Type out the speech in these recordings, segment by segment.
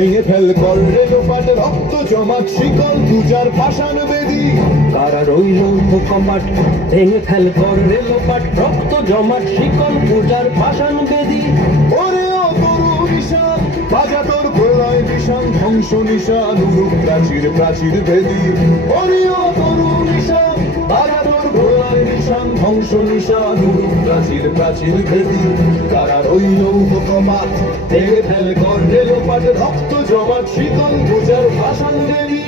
ভেঙে ফেল কর রেলোপাট রক্ত জমাট শিকল পূজার পাষাণ বেদী। কারা রইল কপাট ভেঙে ফেল কর রেলোপাট রক্ত জমাট শিকল পূজার পাষাণ বেদী। ওরে ও তরু নিশান বাজা তোর প্রলয় নিশান ধ্বংস নিশান উড়ুক প্রাচীর প্রাচীর বেদী। ওরে ও তরু নিশান বাজা তোর প্রলয় নিশান ধ্বংস নিশান উড়ুক প্রাচীর প্রাচীর বেদী। কারা রইল কপাট ভেঙে ফেল কর রেলোপাট রক্ত জমাট শিকল পূজার পাষাণ বেদী।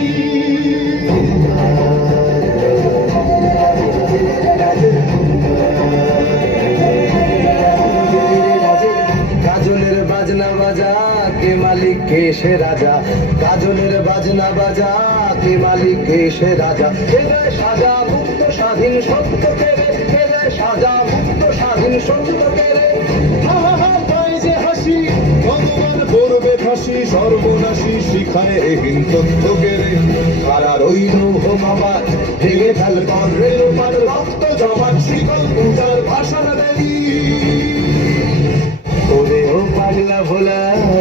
গাজনের বাজনা বাজা কে মালিক কে সে রাজা। গাজনের বাজনা বাজা কে মালিক কে সে রাজা। কেলে সাজা মুক্ত স্বাধীন সত্য কেলে কেলে সাজা মুক্ত স্বাধীন সত্য কেলে। হা হা হা পায় যে হাসি ভগবান করবে ফাঁসি সর্বনাশী শিখায় এহীন তথ্য কেড়ে। কারা রইল হোমাবাদ ভেঙে ফেল কর রেলোপাট রক্ত জমাট শিকল পূজার পাষাণ বেদী। ওরে ও পাগলা ভোলা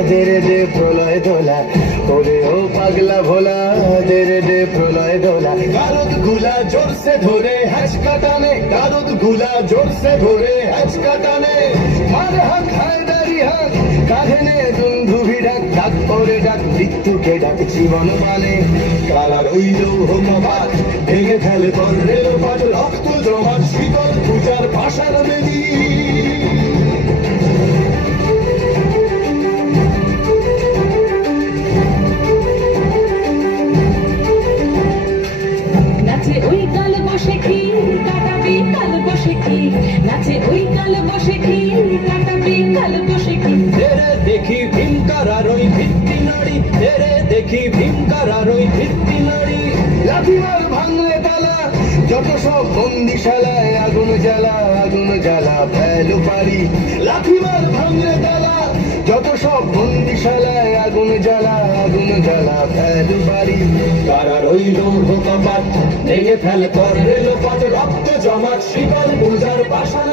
দে রে দে প্রলয় দোলা। ওরে ও পাগলা ভোলা দে রে দে প্রলয় দোলা। গারদ গুলা জোরসে ধরে হ্যাচকা টানে গারদ গুলা জোরসে ধরে হ্যাচকা টানে। মার হাক হায়দারি হাক কাঁধে নে দুন্ধুভি ডাক ডাক করে ডাক মৃত্যুকে ডাক জীবন মানে। কারা রইল হোমাবাদ ভেঙে ফেল কর রেলোপাট রক্ত জমাট শিকল পূজার পাষাণ বেদী। নাচে ওই কাল বসে কি কাটাবি কাল বসে কি। নাচে ওই কাল বসে কি কাটাবি কাল বসে কি। তেরে দেখি ভীমকারার ওই ভিত্তি নাড়ি তেরে দেখি ভীমকারার ওই ভিত্তি নাড়ি। লাঠিমার ভাঙলে তালা যত সব বন্দিশালায় আগুন জ্বালা আগুন জ্বালা ফেলো পারি। লাঠিমার ভাঙলে তালা যত সব বন্দিশালায় আগুন জ্বালা আগুন জ্বালা ফেলো পারি। কারা রইল হোমাবাদ ভেঙে ফেল কর রেলোপাট রক্ত জমাট শিকল পূজার পাষাণ